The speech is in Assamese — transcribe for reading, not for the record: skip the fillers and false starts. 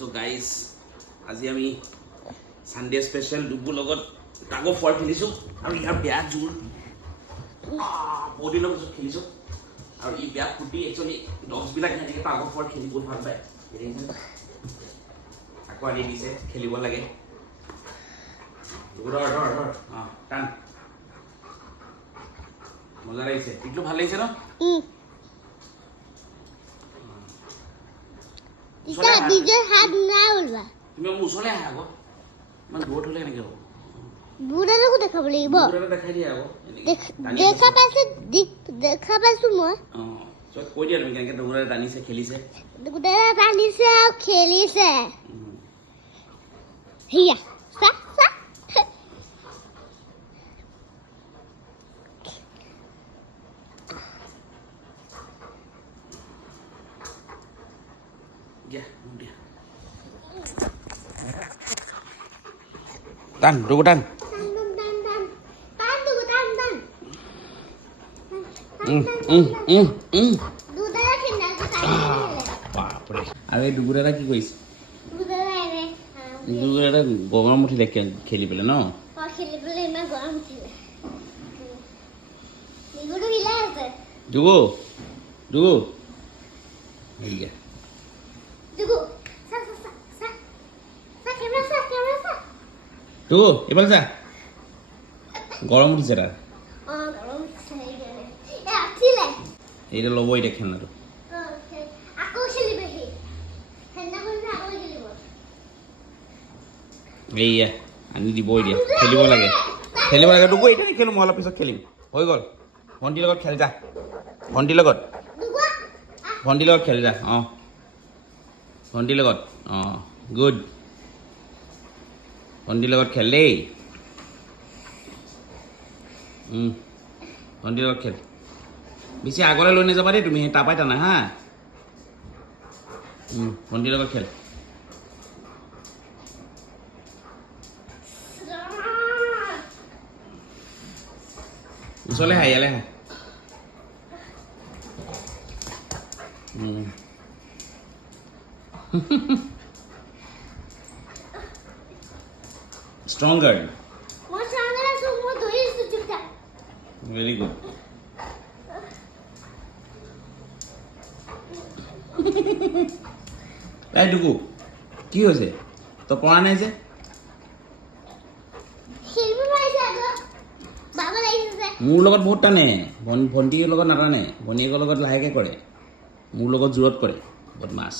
So guys, আজি আমি সানডে স্পেশাল ডুবুৰ লগত টাগ অফ ওয়াৰ খেলিছো আৰু ইয়াৰ বেয়া জোৰ বডিৰ লগত খেলিছো আৰু ই বেয়া ফুটি একচুয়ালি ডগস বিলাক এনেকৈ টাগ অফ ওয়াৰ খেলিব ভাল পায় আকৌ আনি দিছে খেলিব লাগে ধৰ টান মজা লাগিছে এইটো ভাল লাগিছে ন Kita DJ had naulba. তুমি মুছলে আহা আকৌ মানে দৌৰ থলে কেনেকৈ হ'ব বুঢ়াটো দেখাব লাগিব দৌৰ দেখাই দিয়া আকৌ দেখা পাইছো মই চব কৈ দিয়া তুমি কেনেকৈ দৌৰে টানিছে খেলিছে গোটেই টানিছে আৰু খেলিছে হিয়া চা চা দিয়া দিয়া টান দুগো টান বাপৰে আৰু এই দুগুৰা কি কৰিছে দুগুৰা গৰম উঠিলে খেলি পেলাই ন দুগো দুগো হেৰিয়া দুগো এইফালে চা গৰম উঠিছে তাৰ এইটা ল'ব এতিয়া খেলনাটো এইয়া আনি দিব এতিয়া খেলিব লাগে দুগো এতিয়া নেখেলোঁ মই অলপ পিছত খেলিম হৈ গ'ল ভণ্টিৰ লগত খেল যা ভণ্টিৰ লগত খেল যা অঁ ভণ্টিৰ লগত অঁ গুড ভণ্টিৰ লগত খেল দেই ভণ্টিৰ লগত খেল বেছি আগলৈ লৈ নাযাবা দেই তুমি সেই তাৰপৰাই টানা হা ভণ্টিৰ লগত খেল ওচৰলৈ হা ইয়ালৈ হা Stronger. Very good. এই দুগু কি হৈছে তো পৰা নাই যে মোৰ লগত বহুত টানে ভণ্টিৰ লগত নাটানে ভনীয়েকৰ লগত লাহেকৈ কৰে মোৰ লগত জোৰত কৰে বদমাছ